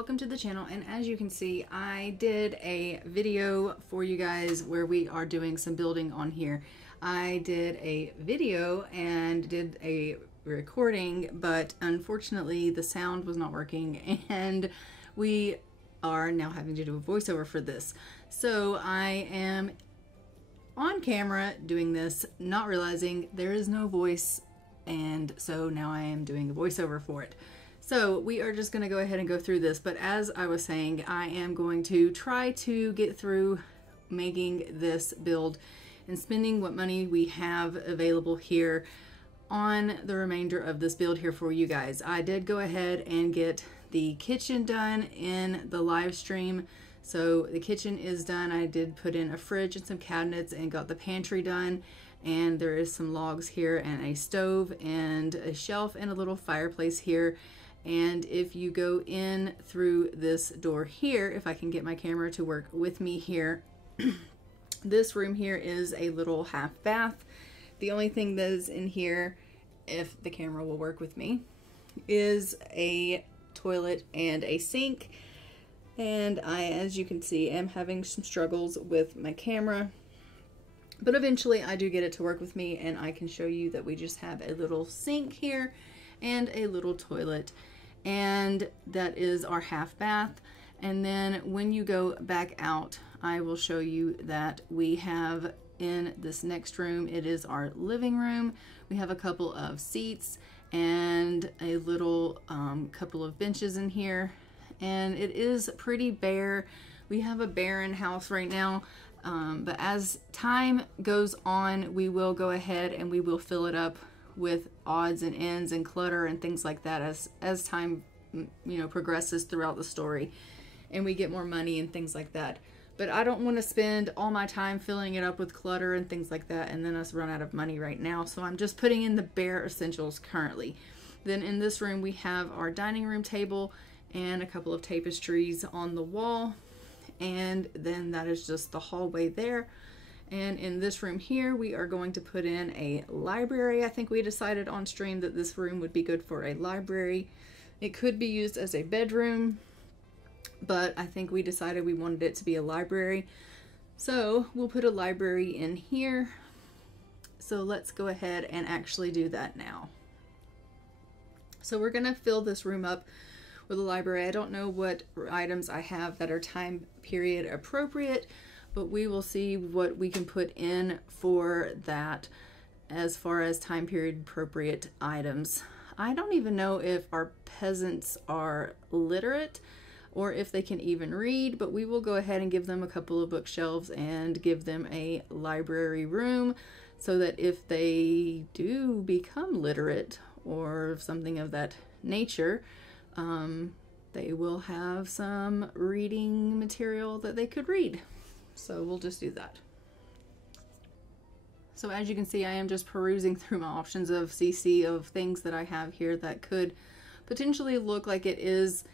welcome to the channel. And as you can see, I did a video for you guys where we are doing some building on here. I did a video and did a recording, but unfortunately the sound was not working and we are now having to do a voiceover for this. So I am on camera doing this, not realizing there is no voice, and so now I am doing a voiceover for it. So we are just going to go ahead and go through this, but as I was saying, I am going to try to get through making this build and spending what money we have available here on the remainder of this build here for you guys. I did go ahead and get the kitchen done in the live stream. So the kitchen is done. I did put in a fridge and some cabinets and got the pantry done. And there is some logs here and a stove and a shelf and a little fireplace here. And if you go in through this door here, if I can get my camera to work with me here, this room here is a little half bath. The only thing that is in here, if the camera will work with me, is a toilet and a sink. And I, as you can see, am having some struggles with my camera, but eventually I do get it to work with me, and I can show you that we just have a little sink here and a little toilet, and that is our half bath. And then when you go back out, I will show you that we have in this next room, it is our living room. We have a couple of seats and a little couple of benches in here, and it is pretty bare. We have a barren house right now, but as time goes on, we will go ahead and we will fill it up with odds and ends and clutter and things like that as time, you know, progresses throughout the story and we get more money and things like that. But I don't want to spend all my time filling it up with clutter and things like that and then us run out of money right now. So I'm just putting in the bare essentials currently. Then in this room we have our dining room table and a couple of tapestries on the wall. And then that is just the hallway there. And in this room here, we are going to put in a library. I think we decided on stream that this room would be good for a library. It could be used as a bedroom, but I think we decided we wanted it to be a library. So we'll put a library in here. So let's go ahead and actually do that now. So we're gonna fill this room up with a library. I don't know what items I have that are time period appropriate, but we will see what we can put in for that as far as time period appropriate items. I don't even know if our peasants are literate or if they can even read, but we will go ahead and give them a couple of bookshelves and give them a library room so that if they do become literate or something of that nature, they will have some reading material that they could read. So we'll just do that. So as you can see, I am just perusing through my options of CC of things that I have here that could potentially look like it is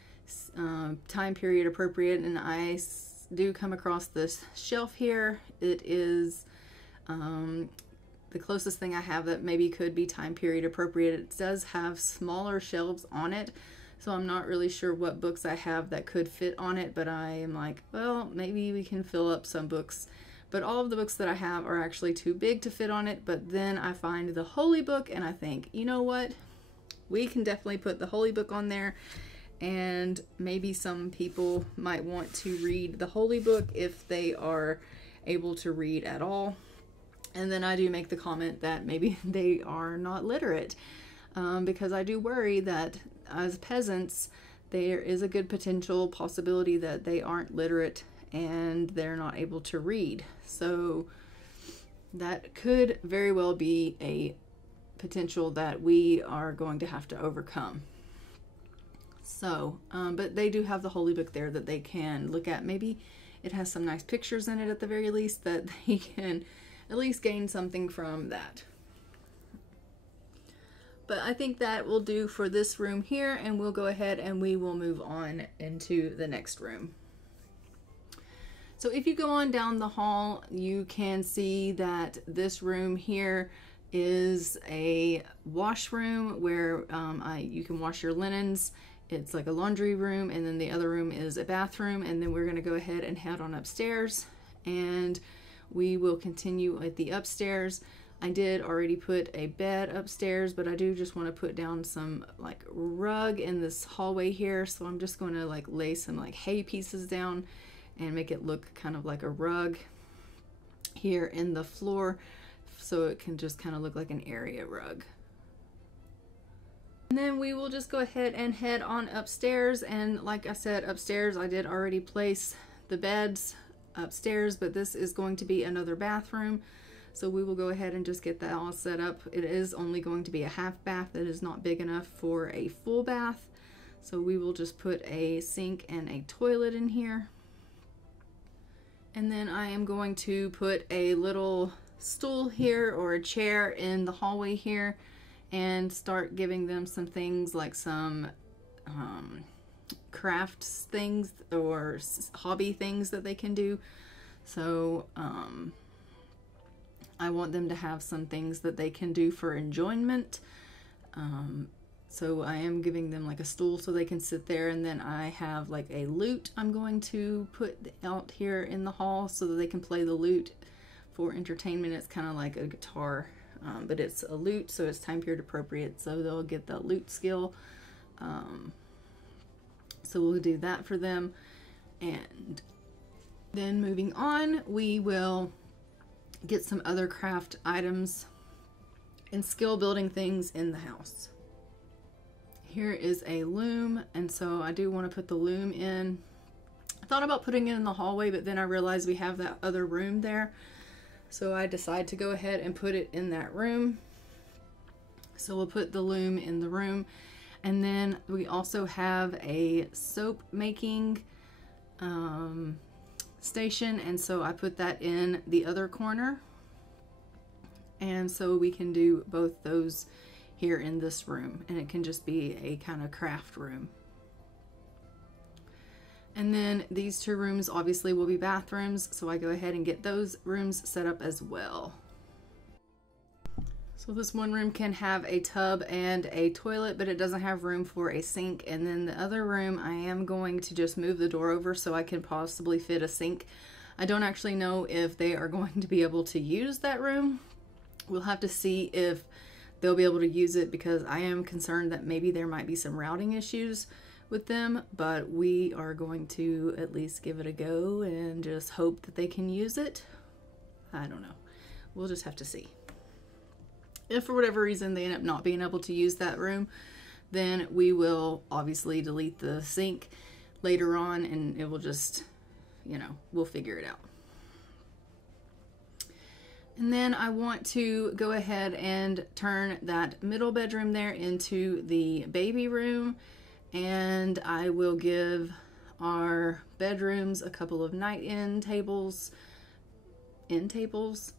time period appropriate, and I do come across this shelf here. It is the closest thing I have that maybe could be time period appropriate. It does have smaller shelves on it, so I'm not really sure what books I have that could fit on it, but I am like, well, maybe we can fill up some books. But all of the books that I have are actually too big to fit on it. But then I find the Holy Book and I think, you know what? We can definitely put the Holy Book on there, and maybe some people might want to read the Holy Book if they are able to read at all. And then I do make the comment that maybe they are not literate, because I do worry that as peasants, there is a good potential possibility that they aren't literate and they're not able to read. So that could very well be a potential that we are going to have to overcome. So, but they do have the Holy Book there that they can look at. Maybe it has some nice pictures in it at the very least, that they can at least gain something from that. But I think that will do for this room here, and we'll go ahead and we will move on into the next room. So if you go on down the hall, you can see that this room here is a washroom where you can wash your linens it's like a laundry room, and then the other room is a bathroom, and then we're going to go ahead and head on upstairs, and we will continue at the upstairs. I did already put a bed upstairs, but I do just want to put down some like rug in this hallway here, so I'm just going to like lay some like hay pieces down and make it look kind of like a rug here in the floor, so it can just kind of look like an area rug. And then we will just go ahead and head on upstairs, and like I said, upstairs I did already place the beds upstairs, but this is going to be another bathroom, so we will go ahead and just get that all set up. It is only going to be a half bath. It is not big enough for a full bath, so we will just put a sink and a toilet in here. And then I am going to put a little stool here or a chair in the hallway here and start giving them some things like some crafts things or hobby things that they can do. So I want them to have some things that they can do for enjoyment. So I am giving them like a stool so they can sit there, and then I have like a lute I'm going to put out here in the hall so that they can play the lute for entertainment. It's kind of like a guitar, but it's a lute, so it's time period appropriate, so they'll get the lute skill. So we'll do that for them. And then moving on, we will get some other craft items and skill building things in the house. Here is a loom, and so I do want to put the loom in. I thought about putting it in the hallway, but then I realized we have that other room there, so I decided to go ahead and put it in that room. So we'll put the loom in the room, and then we also have a soap making station, and so I put that in the other corner, and so we can do both those here in this room, and it can just be a kind of craft room. And then these two rooms obviously will be bathrooms, so I go ahead and get those rooms set up as well. So this one room can have a tub and a toilet, but it doesn't have room for a sink. And then the other room, I am going to just move the door over so I can possibly fit a sink. I don't actually know if they are going to be able to use that room. We'll have to see if they'll be able to use it, because I am concerned that maybe there might be some routing issues with them, but we are going to at least give it a go and just hope that they can use it. I don't know. We'll just have to see. If for whatever reason they end up not being able to use that room, then we will obviously delete the sink later on, and it will just, you know, we'll figure it out. And then I want to go ahead and turn that middle bedroom there into the baby room, and I will give our bedrooms a couple of end tables,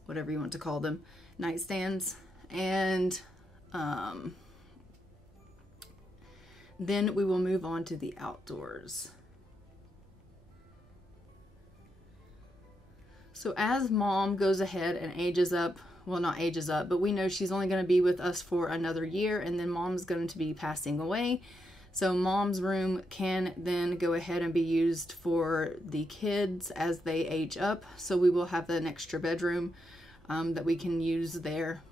whatever you want to call them, nightstands, and then we will move on to the outdoors. So as mom goes ahead and ages up, well, not ages up, but we know she's only going to be with us for another year, and then mom's going to be passing away. So mom's room can then go ahead and be used for the kids as they age up. So we will have an extra bedroom that we can use there.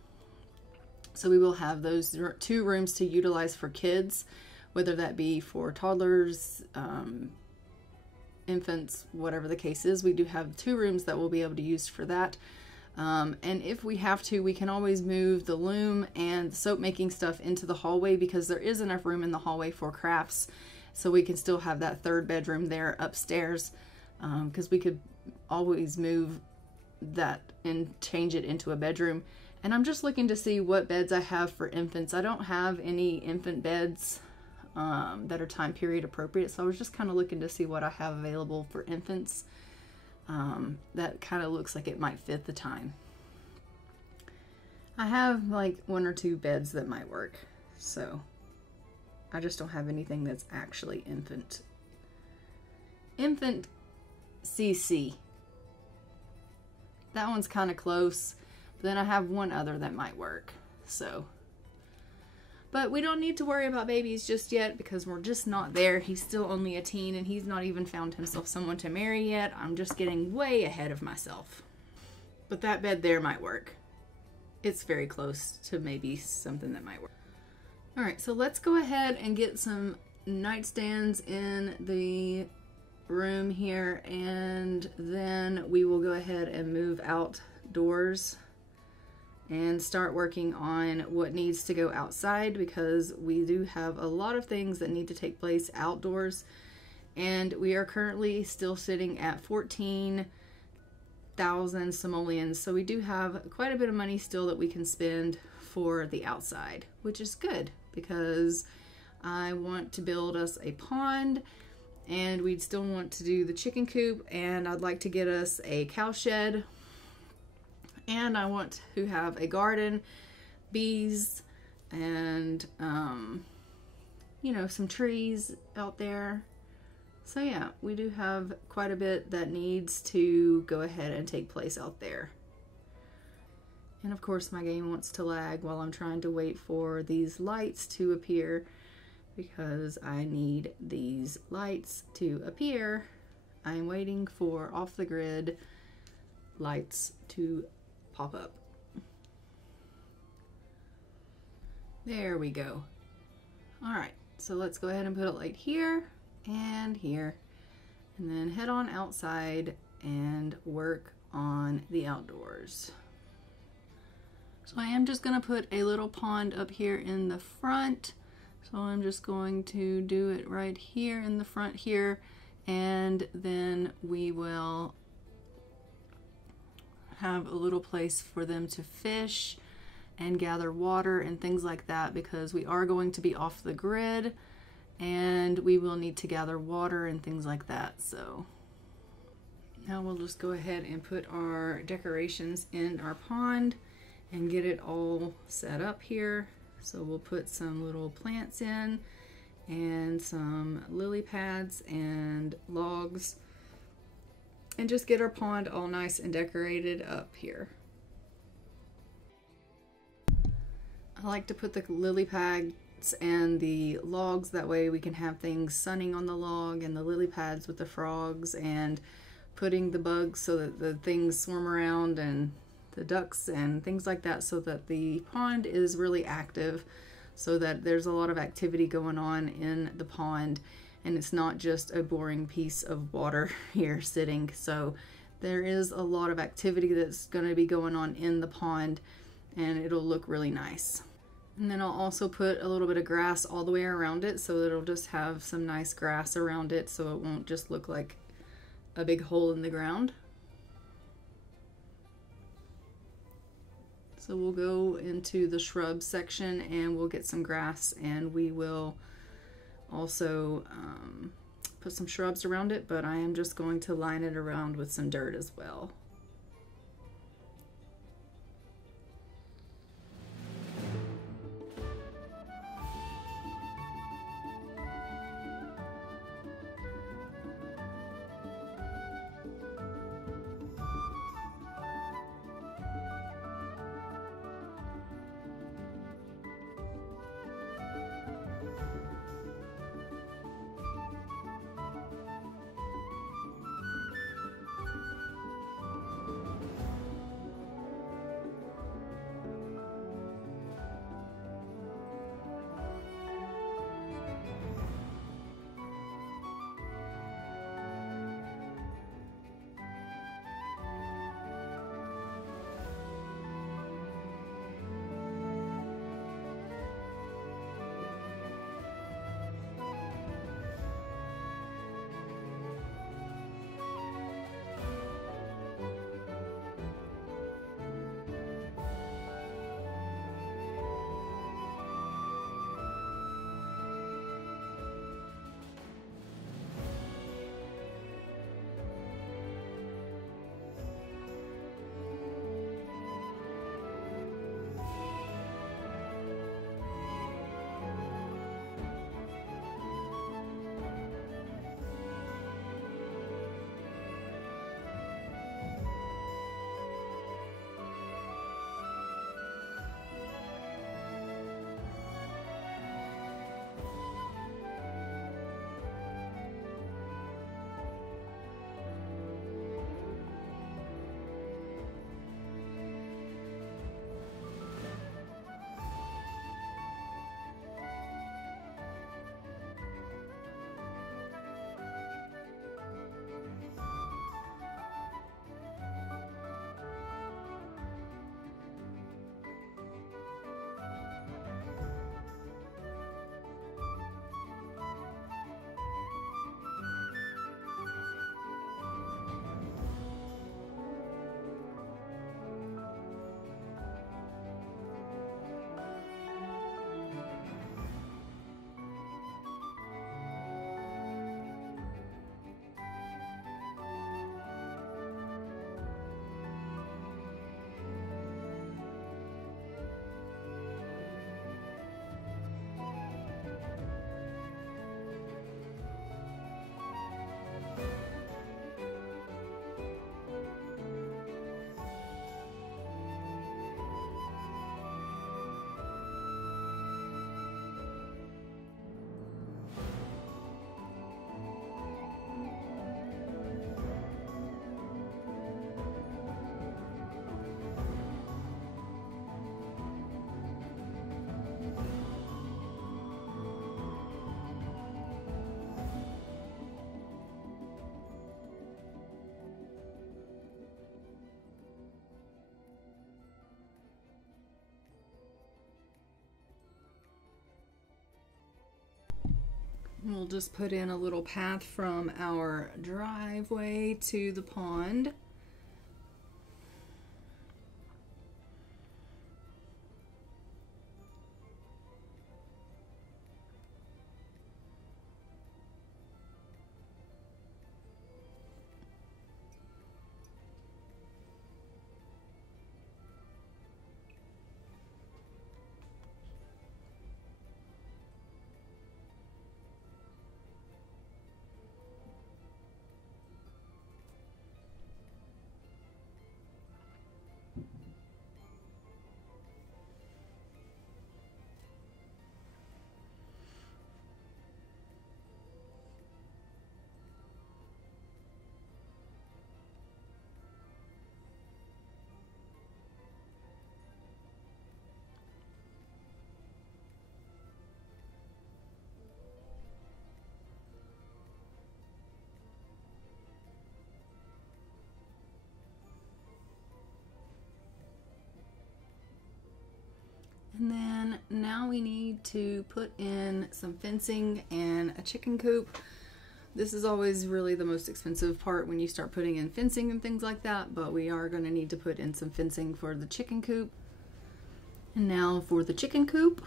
So we will have those two rooms to utilize for kids, whether that be for toddlers, infants, whatever the case is. We do have two rooms that we'll be able to use for that. And if we have to, we can always move the loom and the soap making stuff into the hallway, because there is enough room in the hallway for crafts. So we can still have that third bedroom there upstairs, because we could always move that and change it into a bedroom. And I'm just looking to see what beds I have for infants. I don't have any infant beds that are time period appropriate, so I was just kind of looking to see what I have available for infants that kind of looks like it might fit the time. I have like one or two beds that might work, so I just don't have anything that's actually infant CC. That one's kind of close, but then I have one other that might work. So But we don't need to worry about babies just yet because we're just not there. He's still only a teen and he's not even found himself someone to marry yet. I'm just getting way ahead of myself. But that bed there might work. It's very close to maybe something that might work. All right, so let's go ahead and get some nightstands in the room here, and then we will go ahead and move outdoors and start working on what needs to go outside, because we do have a lot of things that need to take place outdoors, and we are currently still sitting at 14,000 simoleons, so we do have quite a bit of money still that we can spend for the outside, which is good because I want to build us a pond, and we'd still want to do the chicken coop, and I'd like to get us a cow shed, and I want to have a garden, bees, and you know, some trees out there. So yeah, we do have quite a bit that needs to go ahead and take place out there. And of course my game wants to lag while I'm trying to wait for these lights to appear, because I need these lights to appear. I'm waiting for off the grid lights to pop up. There we go. All right, so let's go ahead and put a light here and here, and then head on outside and work on the outdoors. So I am just gonna put a little pond up here in the front. So I'm just going to do it right here in the front here, and then we will have a little place for them to fish and gather water and things like that, because we are going to be off the grid and we will need to gather water and things like that. So now we'll just go ahead and put our decorations in our pond and get it all set up here. So we'll put some little plants in and some lily pads and logs, and just get our pond all nice and decorated up here. I like to put the lily pads and the logs, that way we can have things sunning on the log, and the lily pads with the frogs, and putting the bugs so that the things swarm around, and the ducks and things like that, so that the pond is really active, so that there's a lot of activity going on in the pond, and it's not just a boring piece of water here sitting. So there is a lot of activity that's going to be going on in the pond, and it'll look really nice. And then I'll also put a little bit of grass all the way around it, so that it'll just have some nice grass around it, so it won't just look like a big hole in the ground. So we'll go into the shrub section and we'll get some grass, and we will also put some shrubs around it, but I am just going to line it around with some dirt as well. We'll just put in a little path from our driveway to the pond. And then now we need to put in some fencing and a chicken coop. This is always really the most expensive part when you start putting in fencing and things like that, but we are going to need to put in some fencing for the chicken coop. And now for the chicken coop.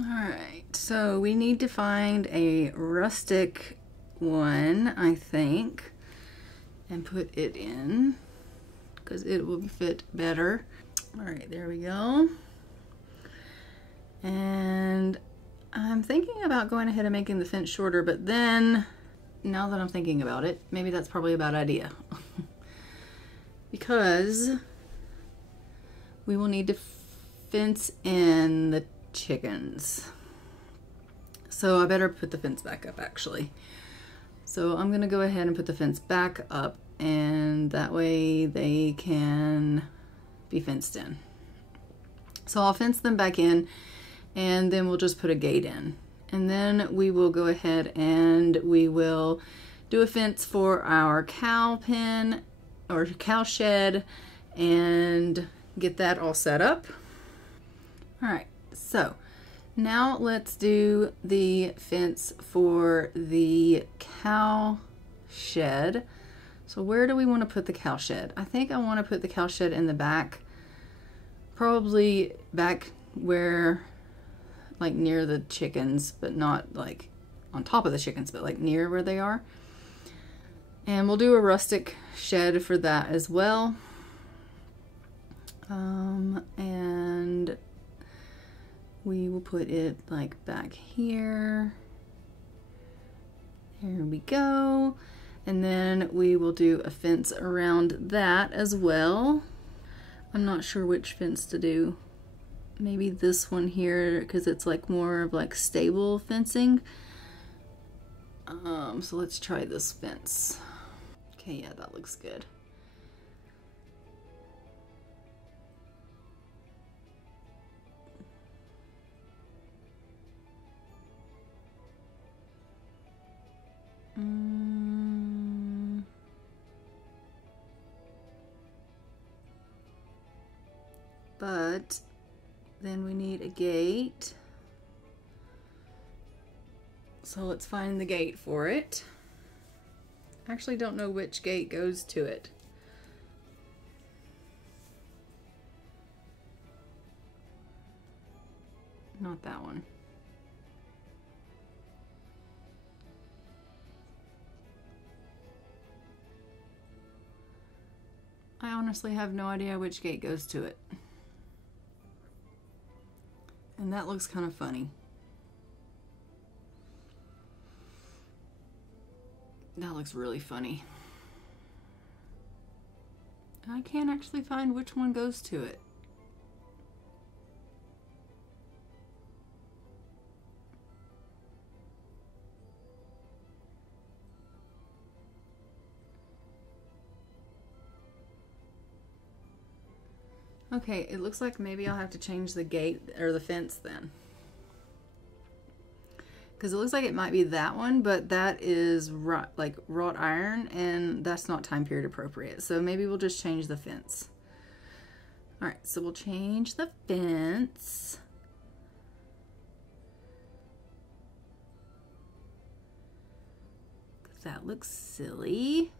Alright, so we need to find a rustic one, I think, and put it in, because it will fit better. Alright, there we go. And I'm thinking about going ahead and making the fence shorter, but then, now that I'm thinking about it, maybe that's probably a bad idea. Because we will need to fence in the chickens. So I better put the fence back up, actually. So I'm gonna go ahead and put the fence back up, and that way they can be fenced in. So I'll fence them back in, and then we'll just put a gate in. And then we will go ahead and we will do a fence for our cow pen or cow shed and get that all set up. All right, so now let's do the fence for the cow shed. So where do we want to put the cow shed? I think I want to put the cow shed in the back, probably back where, like near the chickens, but not like on top of the chickens, but like near where they are. And we'll do a rustic shed for that as well. And we will put it like back here. There we go. And then we will do a fence around that as well. I'm not sure which fence to do. Maybe this one here, because it's like more of like stable fencing. So let's try this fence. Okay, yeah, that looks good. But then we need a gate. So let's find the gate for it. I actually don't know which gate goes to it. Not that one. I honestly have no idea which gate goes to it. And that looks kind of funny. That looks really funny. I can't actually find which one goes to it. Okay, it looks like maybe I'll have to change the gate or the fence then. Because it looks like it might be that one, but that is like wrought iron, and that's not time period appropriate. So maybe we'll just change the fence. All right, so we'll change the fence. That looks silly.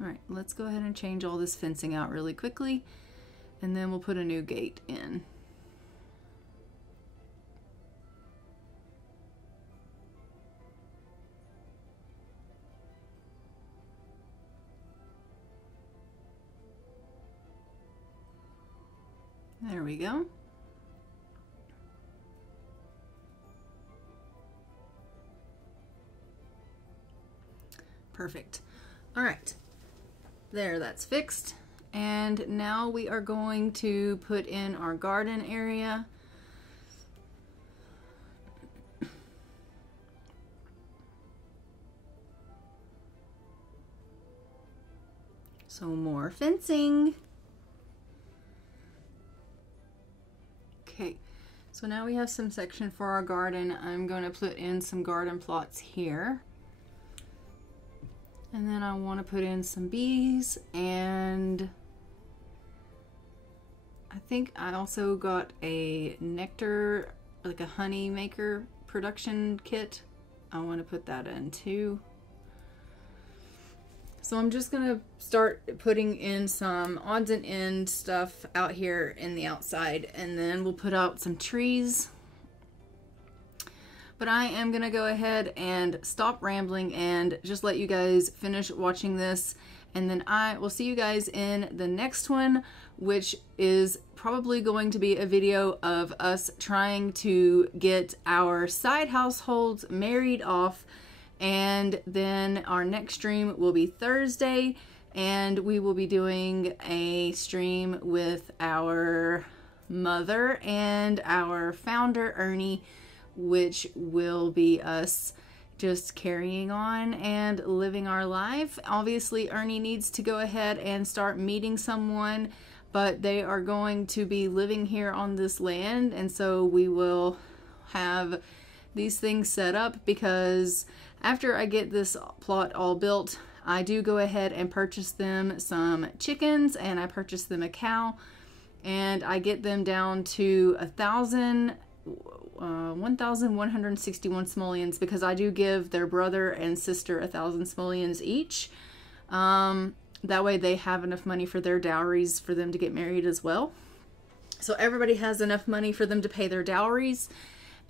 All right, let's go ahead and change all this fencing out really quickly, and then we'll put a new gate in. There we go. Perfect. All right. There, that's fixed. And now we are going to put in our garden area. So more fencing. Okay, so now we have some section for our garden. I'm going to put in some garden plots here. And then I want to put in some bees, and I think I also got a nectar, like a honey maker production kit. I want to put that in too. So I'm just going to start putting in some odds and ends stuff out here in the outside, and then we'll put out some trees. But I am going to go ahead and stop rambling and just let you guys finish watching this. And then I will see you guys in the next one, which is probably going to be a video of us trying to get our side households married off. And then our next stream will be Thursday, and we will be doing a stream with our mother and our founder, Ernie, which will be us just carrying on and living our life. Obviously, Ernie needs to go ahead and start meeting someone, but they are going to be living here on this land, and so we will have these things set up, because after I get this plot all built, I do go ahead and purchase them some chickens, and I purchase them a cow, and I get them down to 1,161 simoleons, because I do give their brother and sister 1,000 simoleons each. That way they have enough money for their dowries for them to get married as well. So everybody has enough money for them to pay their dowries,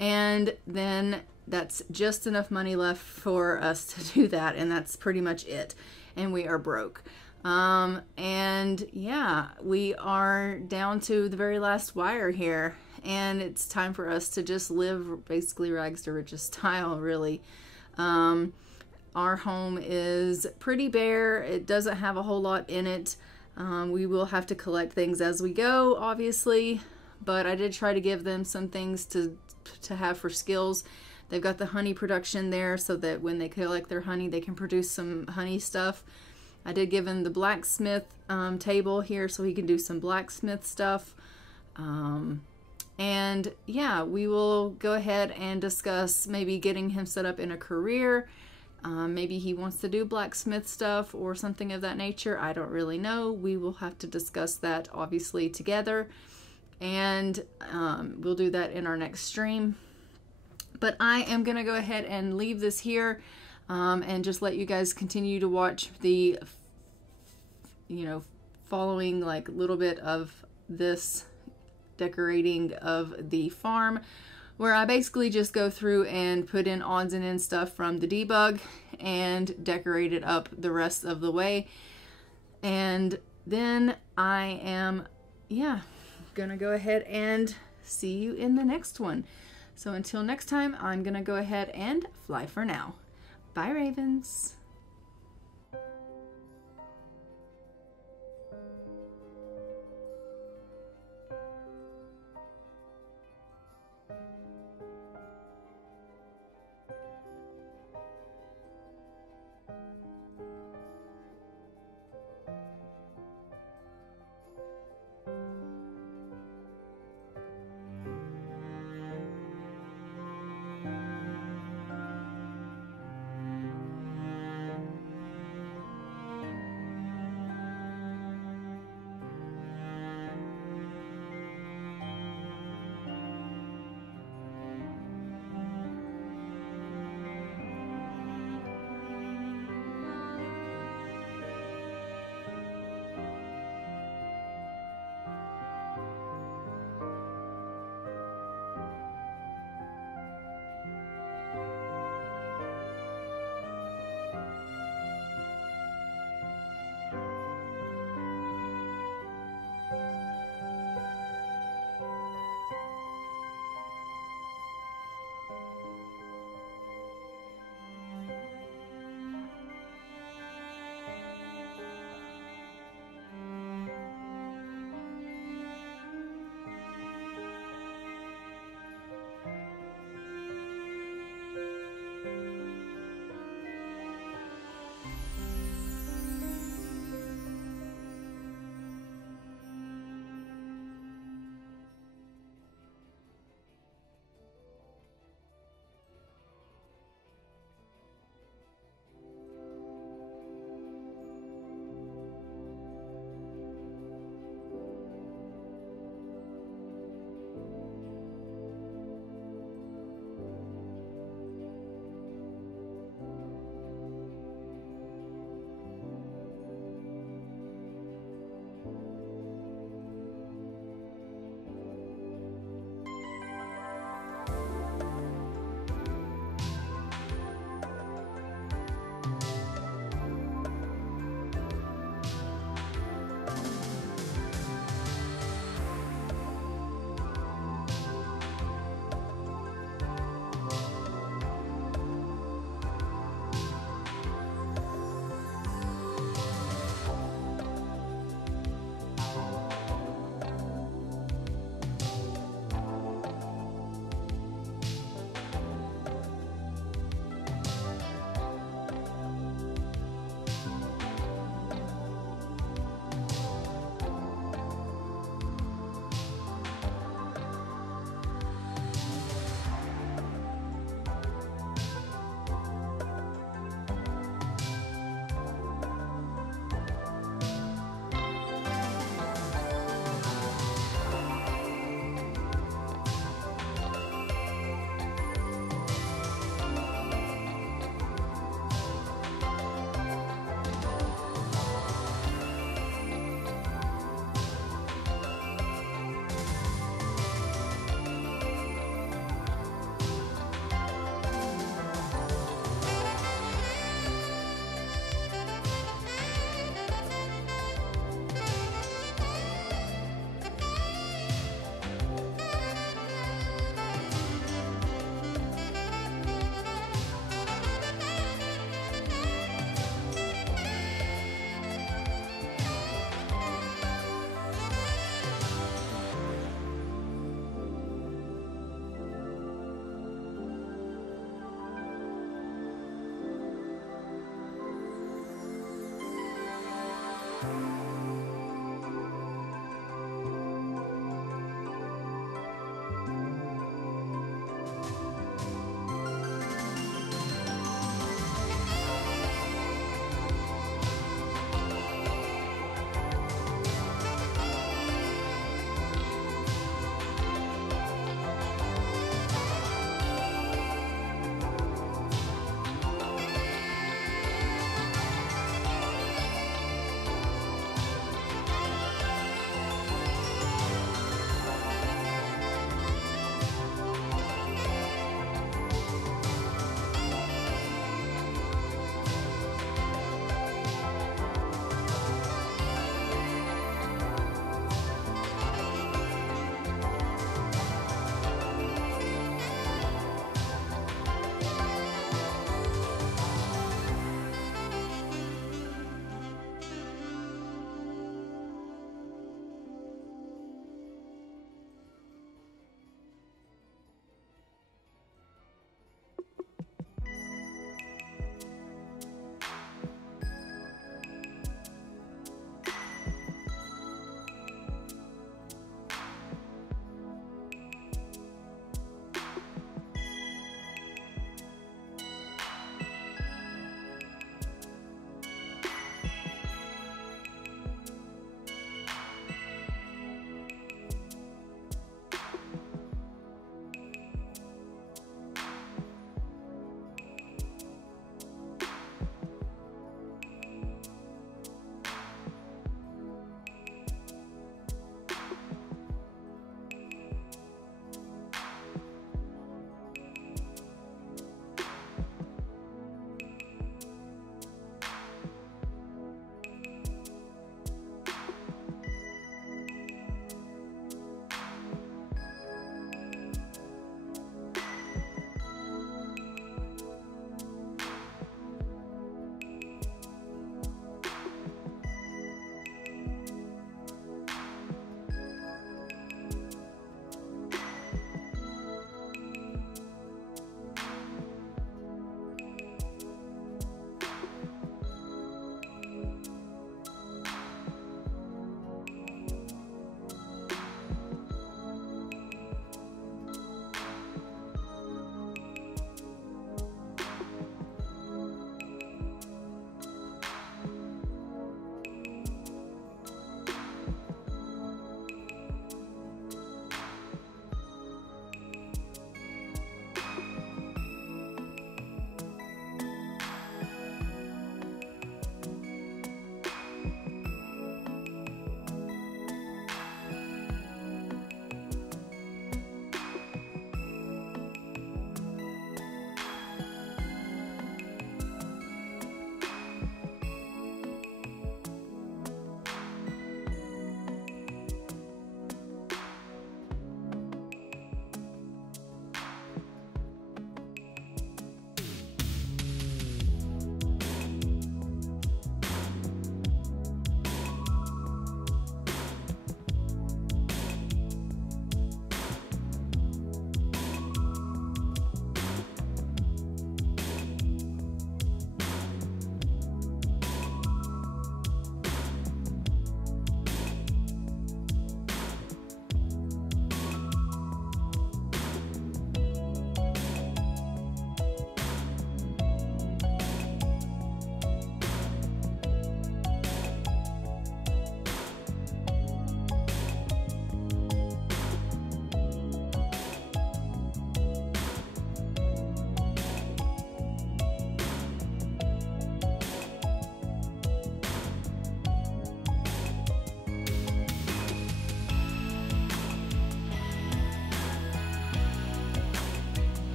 and then that's just enough money left for us to do that, and that's pretty much it. And we are broke. And yeah, we are down to the very last wire here, and it's time for us to just live basically rags to riches style, really. Our home is pretty bare. It doesn't have a whole lot in it. We will have to collect things as we go, obviously, but I did try to give them some things to have for skills. They've got the honey production there, so that when they collect their honey, they can produce some honey stuff. I did give him the blacksmith table here, so he can do some blacksmith stuff. And yeah, we will go ahead and discuss maybe getting him set up in a career. Maybe he wants to do blacksmith stuff or something of that nature. I don't really know. We will have to discuss that obviously together, and we'll do that in our next stream. But I am going to go ahead and leave this here, and just let you guys continue to watch the, following like little bit of this decorating of the farm, where I basically just go through and put in odds and ends stuff from the debug and decorate it up the rest of the way. And then I am, gonna go ahead and see you in the next one. So until next time, I'm gonna go ahead and fly for now. Bye, Ravens.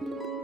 you.